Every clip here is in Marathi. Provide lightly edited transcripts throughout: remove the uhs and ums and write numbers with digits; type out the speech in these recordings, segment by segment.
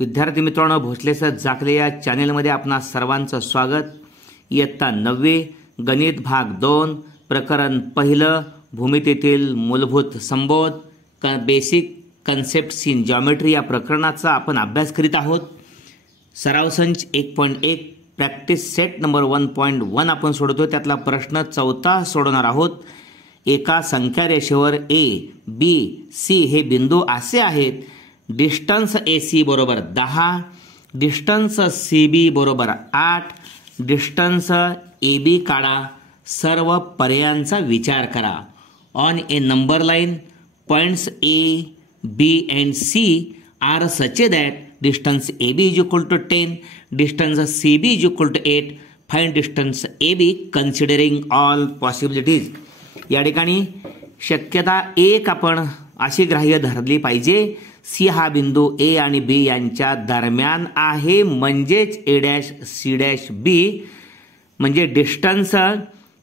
विद्यार्थी मित्रांनो, भोसले सर जाकले या चॅनेलमध्ये आपणा सर्वांचं स्वागत। इयत्ता 9वी गणित भाग 2 प्रकरण 1 भूमितीतील मूलभूत संबोध बेसिक कन्सेप्ट्स इन ज्योमेट्री या प्रकरणाचा आपण अभ्यास करीत आहोत। सराव संच 1.1 प्रॅक्टिस सेट नंबर 1.1 आपण सोडवतो। त्यातला प्रश्न 4 सोडवणार आहोत। एका संख्या रेषेवर ए बी सी हे बिंदू असे आहेत। डिस्टन्स AC बरोबर 10, डिस्टन्स CB बरोबर 8, डिस्टन्स AB काढा। सर्व पर्यायांचा विचार करा। On A number line points A, B and C are such that distance AB is equal to 10, distance CB is equal to 8. Find distance AB considering all possibilities. या ठिकाणी शक्यता 1 आपण अशी ग्राह्य धरली पाहिजे। सी हा बिंदू ए आणि बी यांच्या दरम्यान आहे, म्हणजेच ए डॅश सी डॅश बी म्हणजे डिस्टन्स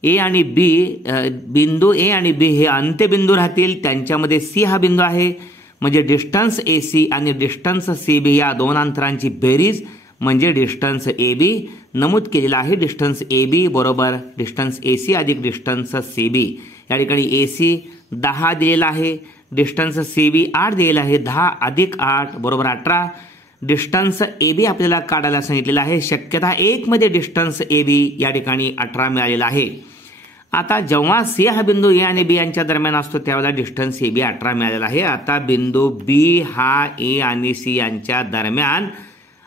ए आणि बी, बिंदू ए आणि बी हे अंत्यबिंदू राहतील। त्यांच्यामध्ये सी हा बिंदू आहे, म्हणजे डिस्टन्स AC आणि डिस्टन्स CB या दोन अंतरांची बेरीज म्हणजे डिस्टन्स AB नमूद केलेला आहे। डिस्टन्स AB बरोबर डिस्टन्स AC अधिक डिस्टन्स CB। या ठिकाणी AC 10 दिलेला आहे, डिस्टन्स CB 8 दिलेला आहे। 10 अधिक 8 बरोबर 18। डिस्टन्स AB आपल्याला काढायला सांगितलेला आहे। शक्यता 1 मध्ये डिस्टन्स AB या ठिकाणी 18 मिळालेला आहे। आता जेव्हा C हा बिंदू A आणि B यांच्या दरम्यान असतो त्यावेळेला डिस्टन्स AB 18 मिळालेला आहे। आता बिंदू B हा A आणि C यांच्या दरम्यान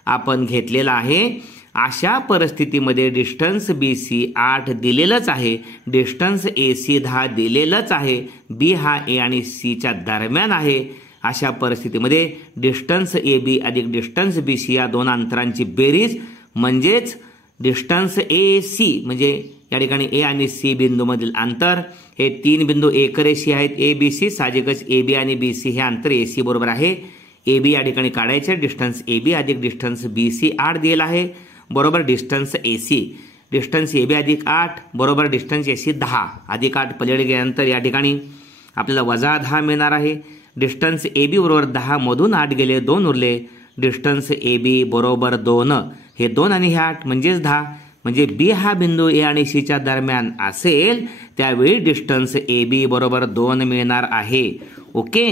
आपण घेतलेला आहे। अशा परिस्थितीमध्ये डिस्टन्स BC 8 दिलेलंच आहे, डिस्टन्स AC 10 दिलेलंच आहे। B हा A आणि C च्या दरम्यान आहे। अशा परिस्थितीमध्ये डिस्टन्स AB अधिक डिस्टन्स BC या दोन अंतरांची बेरीज म्हणजेच डिस्टन्स AC म्हणजे या ठिकाणी A आणि C बिंदूमधील अंतर हे 3 बिंदू एकरेषीय आहेत ABC। साहजिकच AB आणि BC हे अंतर AC बरोबर आहे। AB या ठिकाणी काढायचे, डिस्टन्स AB अधिक डिस्टन्स BC 8 दिलेला आहे बरोबर डिस्टन्स AC। डिस्टन्स AB अधिक 8 बरोबर डिस्टन्स AC 10 अधिक 8 पलीकडे गेल्यानंतर या ठिकाणी आपल्याला वजा 10 मिळणार आहे। डिस्टन्स AB बरोबर 10 मधून 8 गेले 2 उरले, डिस्टन्स AB बरोबर 2 हे 2 आणि हे 8 म्हणजेच 10 म्हणजे B हा बिंदू A आणि C च्या दरम्यान असेल त्यावेळी डिस्टन्स AB बरोबर 2 मिळणार आहे। ओके।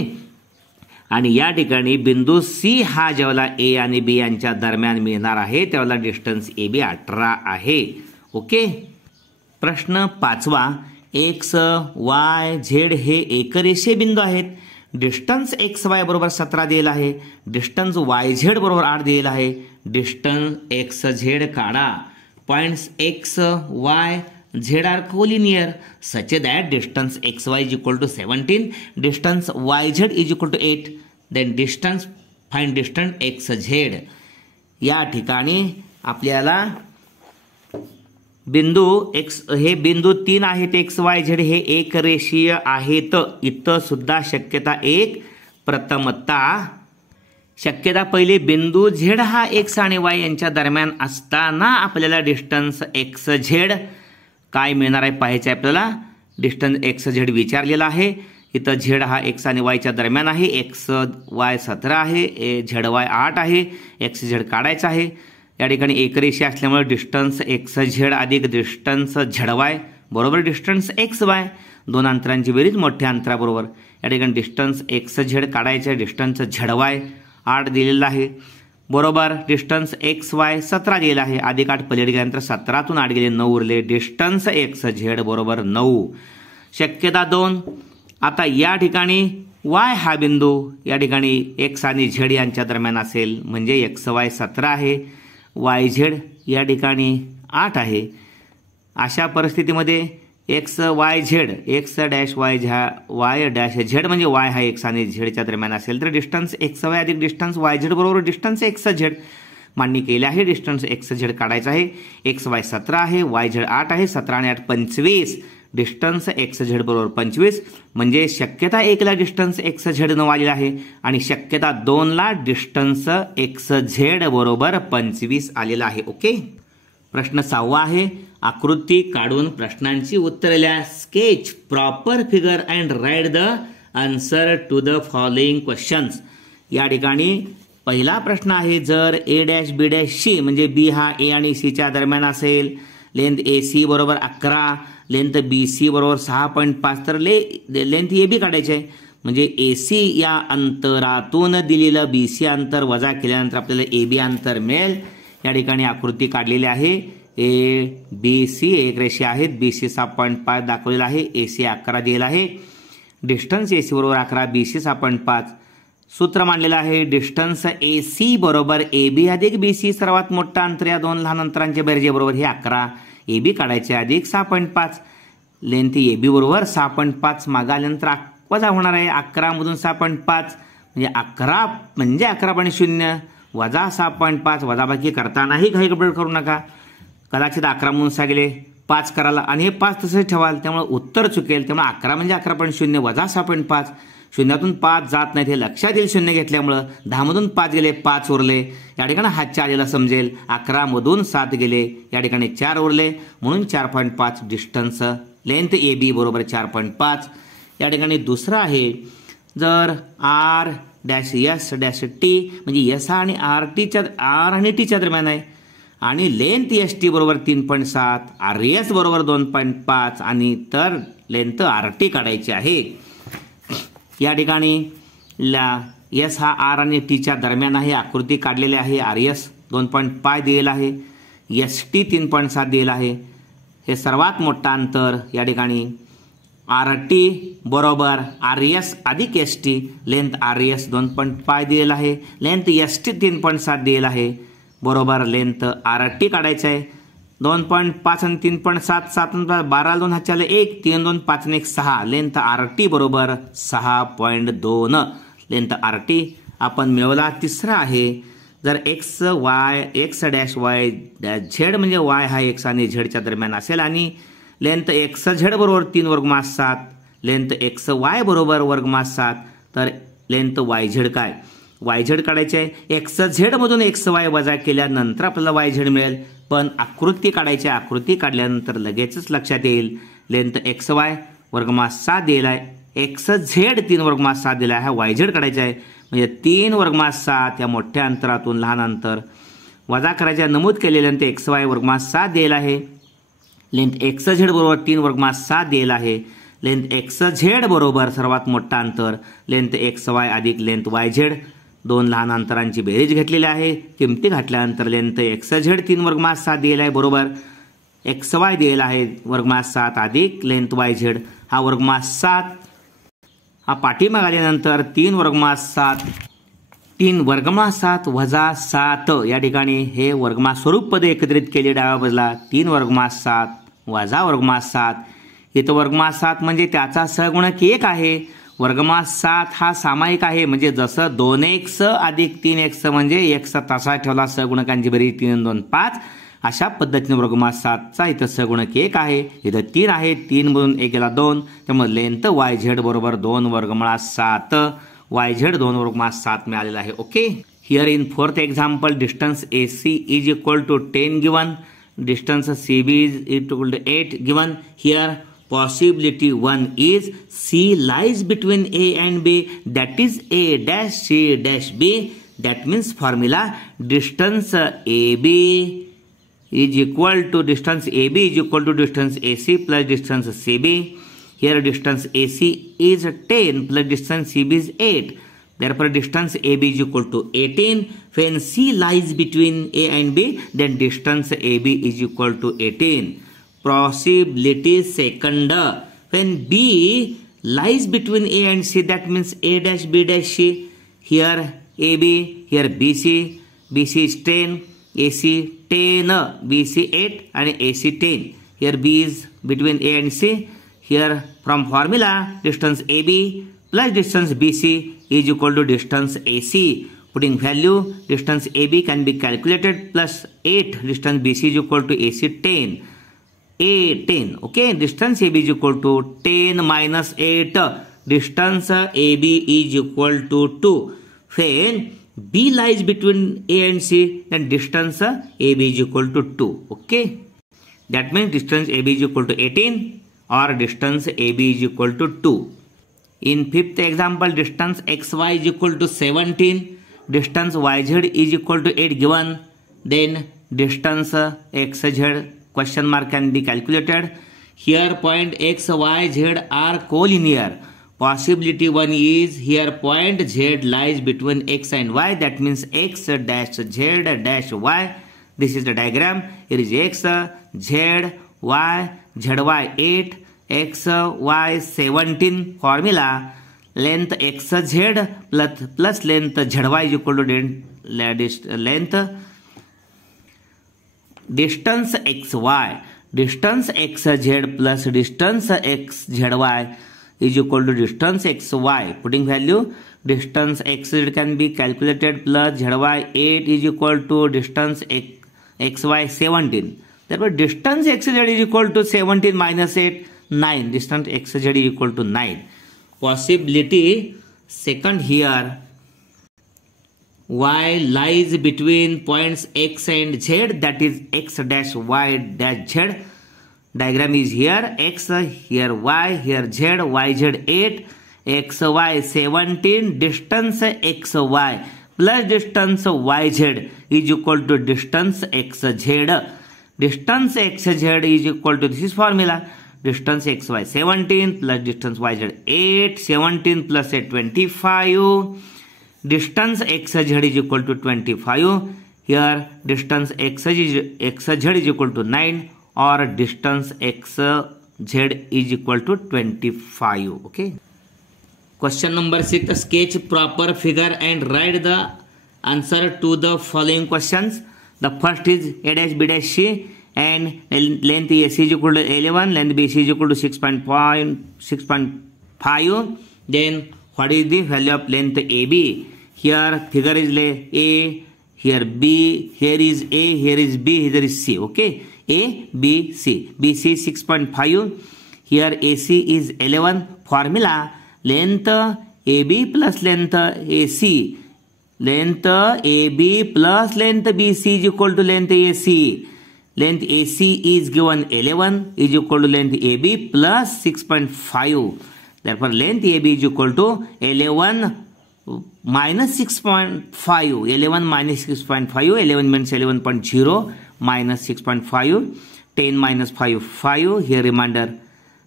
आणि या ठिकाणी बिंदू C हा जेवला A आणि B यांच्या दरम्यान मिळणार आहे त्यावेळेला डिस्टन्स AB 18 आहे। ओके। प्रश्न 5 X Y Z हे एकरेषीय बिंदू आहेत। डिस्टन्स XY बरोबर 17 दिलेला आहे, डिस्टन्स YZ बरोबर 8 दिलेला आहे। डिस्टन्स XZ काढा। Points X Y Z are collinear such that distance XY is equal to 17, distance YZ is equal to 8. Then distance, find distance XZ. या ठिकाणी आपल्याला बिंदू X हे बिंदू 3 आहेत, XYZ हे एक रेषीय आहेत। इथं सुद्धा शक्यता 1 प्रथमतः शक्यता पहिली बिंदू Z हा X आणि Y यांच्या दरम्यान असताना आपल्याला डिस्टन्स XZ काय मिळणार आहे पाहायचे आपल्याला। डिस्टन्स XZ विचारलेला आहे। इथं Z हा X आणि Y च्या दरम्यान आहे, XY 17 आहे, ZY 8 आहे, XZ काढायचा आहे। या ठिकाणी एकरेषीय असल्यामुळे डिस्टन्स XZ अधिक डिस्टन्स ZY बरोबर डिस्टन्स XY दोन अंतरांची बेरीज मोठ्या अंतराबरोबर। या ठिकाणी डिस्टन्स XZ काढायचे, डिस्टन्स ZY 8 दिलेला आहे बरोबर डिस्टन्स XY 17 दिलेला आहे। अधिक 8 पलीकडे गेल्यानंतर 17तून 8 गेले 9 उरले, डिस्टन्स XZ बरोबर 9। शक्यता 2 आता या ठिकाणी Y हा बिंदू या ठिकाणी X आणि Z यांच्या दरम्यान असेल म्हणजे XY 17 आहे, YZ या ठिकाणी 8 आहे। अशा परिस्थितीमध्ये X dash Y dash Z म्हणजे Y हा X आणि Z च्या दरम्यान असेल तर डिस्टन्स XY अधिक डिस्टन्स YZ बरोबर डिस्टन्स XZ मान्य केले आहे। डिस्टन्स XZ काढायचा आहे। XY 17 आहे, YZ 8 आहे, 17 आणि 8 25, डिस्टन्स XZ बरोबर 25 म्हणजे शक्यता 1 ला डिस्टन्स XZ न आलेला आहे आणि शक्यता 2 ला डिस्टन्स XZ बरोबर 25 आलेला आहे। ओके। प्रश्न 6 आहे आकृती काढून प्रश्नांची उत्तरे लिहा। Sketch proper figure and write the answer to the following questions. या ठिकाणी पहिला प्रश्न आहे, जर A dash B dash C म्हणजे बी हा ए आणि सीच्या दरम्यान असेल, लेंथ ए सी बरोबर 11, लेंथ बी सी बरोबर 6.5, तर लेंथ ए बी काढायची आहे. म्हणजे ए सी या अंतरातून दिलेलं बी सी अंतर वजा केल्यानंतर आपल्याला ए बी अंतर मिळेल. या ठिकाणी आकृती काढलेली आहे. ए बी सी एक रेषा आहेत. बी सी 6.5 दाखवलेला आहे. ए सी 11 दिलेला आहे. डिस्टन्स ए सी बरोबर 11, बी सी 6.5. सूत्र मांडलेलं आहे, डिस्टन्स ए सी बरोबर ए बी अधिक बी सी, सर्वात मोठा अंतर या दोन लहान अंतरांच्या बेरजेबरोबर हे 11, ए बी काढायचे अधिक 6.5. लेंथ ए बी बरोबर 6.5 मागे आल्यानंतर वजा होणार आहे. 11 मधून 6.5 म्हणजे 11 म्हणजे 11.0 वजा 6.5. वजाबाकी करतानाही घाई गडबड करू नका. कदाचित 11 मधून 6 गेले 5 करायला आणि हे 5 तसंच ठेवाल, त्यामुळे उत्तर चुकेल. त्यामुळे 11 म्हणजे 11.0 वजा 6.5. शून्यातून 5 जात नाहीत हे लक्षात येईल. शून्य घेतल्यामुळं 10 मधून 5 गेले 5 उरले. या ठिकाणी हातच्या आलेला समजेल. 11 मधून 7 गेले, या ठिकाणी 4 उरले, म्हणून 4.5 डिस्टन्स लेंथ ए बी बरोबर 4.5. या ठिकाणी दुसरं आहे, जर R dash S dash T म्हणजे एस आणि आर आणि टीच्या दरम्यान आहे आणि लेंथ एस टी बरोबर 3.7, आर एस बरोबर 2.5 आणि तर लेंथ आर टी काढायची आहे. या ठिकाणी एस हा आर आणि टीच्या दरम्यान आहे. आकृती काढलेली आहे. आर एस 2.5 दिलेला आहे. एस टी 3.7 दिलेला आहे. हे सर्वात मोठा अंतर या ठिकाणी आर टी बरोबर आर एस अधिक S T, length R S 2.5 दिलेला आहे. लेंथ एस टी 3.7 दिलेला आहे बरोबर लेंथ आर टी काढायचं आहे. 2.5 आणि 3.7 7 12 2 हातच्याला 1 3 2 5 1 6, लेंथ आर टी बरोबर 6.2 लेंथ आर टी आपण मिळवला. तिसरा आहे, जर x dash Y dash Z म्हणजे वाय हा एक्स आणि झेडच्या दरम्यान असेल आणि लेंथ एक्स झेड बरोबर 3 वर्गमास 7, लेंथ एक्स वाय बरोबर वर्गमास 7, तर लेंथ वाय झेड काय? वाय झेड काढायचे आहे. एक्स झेड मधून एक्स वाय वजा केल्यानंतर आपल्याला वाय झेड मिळेल. पण आकृती काढायची. आकृती काढल्यानंतर लगेचच लक्षात येईल. लेंथ एक्स वाय वर्गमास 7 दिला आहे. एक्स झेड 3 वर्गमास 7 दिला आहे. हा वाय झेड काढायचा आहे. म्हणजे 3 वर्गमास 7 या मोठ्या अंतरातून लहान अंतर वजा करायच्या. नमूद केलेले लेंथ एक्स वाय वर्गमास 7 दिला आहे. लेंथ एक्स झेड बरोबर 3 वर्गमास 7 दिला आहे. लेंथ एक्स झेड बरोबर सर्वात मोठा अंतर लेंथ एक्स वाय अधिक लेंथ वाय झेड, दोन लहान अंतरांची बेरीज घेतलेली आहे. किमती घातल्यानंतर लेंथ एक्स झेड 3 वर्गमास 7 दिला आहे बरोबर एक्स वाय दिलेला आहे वर्गमास 7 अधिक लेंथ वाय झेड, हा वर्गमास 7 हा पाठीमागे आल्यानंतर 3 वर्गमास 7 वजा 7. या ठिकाणी हे वर्गमास स्वरूप पदे एकत्रित केली डाव्या बाजूला. 3 वर्गमास 7 वजा वर्गमास 7. इथं वर्गमास 7 म्हणजे त्याचा सहगुणक 1 आहे. वर्गमास 7 हा सामायिक आहे. म्हणजे जसं 2x अधिक 3x म्हणजे x तसा ठेवला सहगुणकांची बेरीज 3 2 5, अशा पद्धतीने वर्गमास 7चा इथं सहगुणक 1 आहे. इथं 3 आहे. 3 मधून 1 गेला 2, त्यामुळे लेंथ वाय झेड बरोबर 2 वर्गमास 7, वाय झेड 2 वर्गमास 7 मिळालेला आहे. Okay. Here in fourth example distance A C is equal to 10 given, distance C B is equal to 8 given. Here possibility 1 is C lies between A and B, that is A dash C dash B. That means formula distance AB is equal to distance AB is equal to distance AC plus distance CB. Here distance AC is 10 plus distance CB is 8. Therefore distance AB is equal to 18. When C lies between A and B, then distance AB is equal to 18. Possibility second, when B lies between A and C, that means A dash B dash C. Here AB, here BC. BC is 10, AC 10, BC 8 and AC 10. Here B is between A and C. Here from formula distance AB plus distance BC is equal to distance AC. Putting value, distance AB can be calculated plus 8, distance BC is equal to AC 10. A 10. Okay, distance AB is equal to 10 minus 8. Distance AB is equal to 2. When B lies between A and C, then distance AB is equal to 2. Okay, that means distance AB is equal to 18 or distance AB is equal to 2. In fifth example, distance XY is equal to 17. distance yz is equal to 8 given, then distance xz question mark can be calculated. Here point x, y, z are collinear. Possibility 1 is here point z lies between x and y, that means x dash z dash y. This is the diagram. Here is x, z, y, zy 8, x, y 17. Formula length xz plus length zy is equal to length distance xy. Distance xz plus distance xzy is equal to distance xy. Putting value, distance xz can be calculated plus zy 8 is equal to distance xy 17. Therefore, distance xz is equal to 17 minus 8, 9. Distance xz is equal to 9. Possibility second here, y lies between points x and z, that is x dash y dash z. Diagram is here, x, here y, here z, y z 8, x y 17, distance xy plus distance yz is equal to distance xz. Distance xz is equal to, this is formula, distance xy 17 plus distance yz 8, 17 plus 8 25. Distance xz is equal to 25. Here distance xz is equal to 9, or distance xz is equal to 25. Okay. Question number 6. Sketch proper figure and write the answer to the following questions. The first is a dash b dash c, and length AC is equal to 11, length BC is equal to 6.5. Then what is the value of length AB? Here figure is A, here B, here is A, here is B, here is C. Okay, A, B, C. BC 6.5. Here AC is 11. Formula length AB plus length AC. Length AB plus length BC is equal to length AC. Length AC is given 11 is equal to length AB plus 6.5. Therefore, length AB is equal to 11 minus 6.5. 11 minus 6.5. 11 means 11.0 minus 6.5. 10 minus 5, 5. Here remainder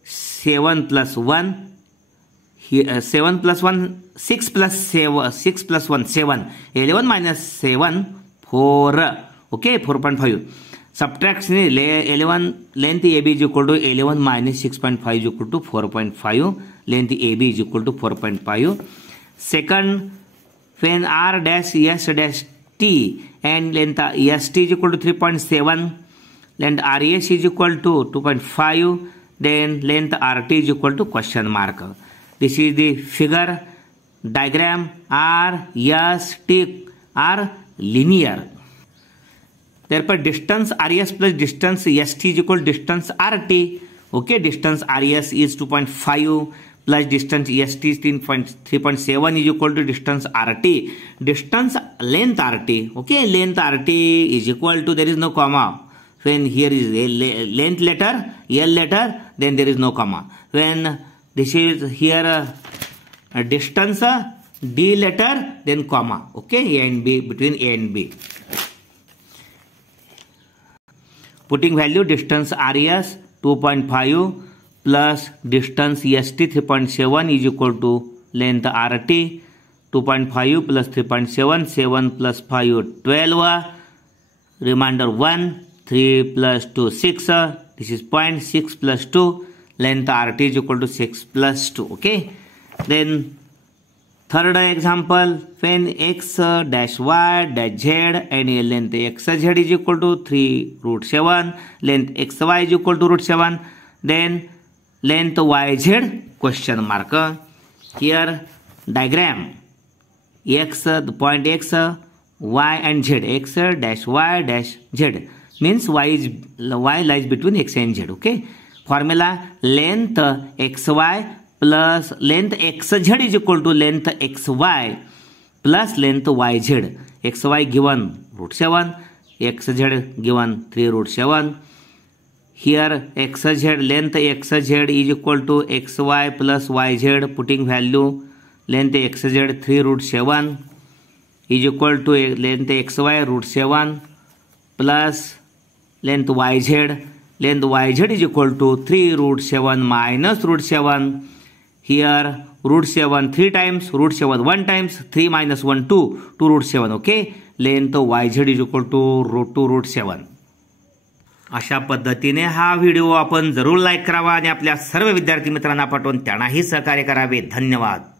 7 plus 1. Here 7 plus 1, 6 plus 7, 6 plus 1, 7. 11 minus 7, 4. Okay, 4.5. Subtraction 11, length AB is equal to 11 minus 6.5 is equal to 4.5. Length AB is equal to 4.5. Second, when R dash S dash T and length ST is equal to 3.7, length RS is equal to 2.5, then length RT is equal to question mark. This is the figure diagram. R, S, T are linear. Therefore, distance RS plus distance ST is equal to distance RT. Okay, distance RS is 2.5 plus distance ST is 3.7 is equal to distance RT. Distance length RT. Okay, length RT is equal to, there is no comma. When here is a length letter, L letter, then there is no comma. When this is here a distance D letter, then comma. Okay, A and B, between A and B. Putting value, distance RS 2.5 plus distance ST 3.7 is equal to length RT. 2.5 plus 3.7, 7 plus 5, 12. Remainder 1, 3 plus 2, 6. This is 0.6 plus 2. Length RT is equal to 6 plus 2. Okay. Then third example, when x dash y dash z and length xz is equal to 3 root 7, length xy is equal to root 7, then length yz question mark. Here diagram, x, the point x, y and z, x dash y dash z means y lies between x and z. Okay, formula length xy plus length xz is equal to length xy plus length yz. Xy given root 7, xz given 3 root 7. Here xz, length xz is equal to xy plus yz. Putting value, length xz 3 root 7. Is equal to length XY √7 plus length YZ. Length YZ is equal to 3√7 minus √7. Here √7 3 times, √7 1 times, 3 minus 1 2, 2√7. Okay, length YZ is equal to √7. अशा पद्धतीने हा व्हिडिओ आपण जरूर लाईक करावा आणि आपल्या सर्व विद्यार्थी मित्रांना पाठवून त्यांनाही सहकार्य करावे. धन्यवाद.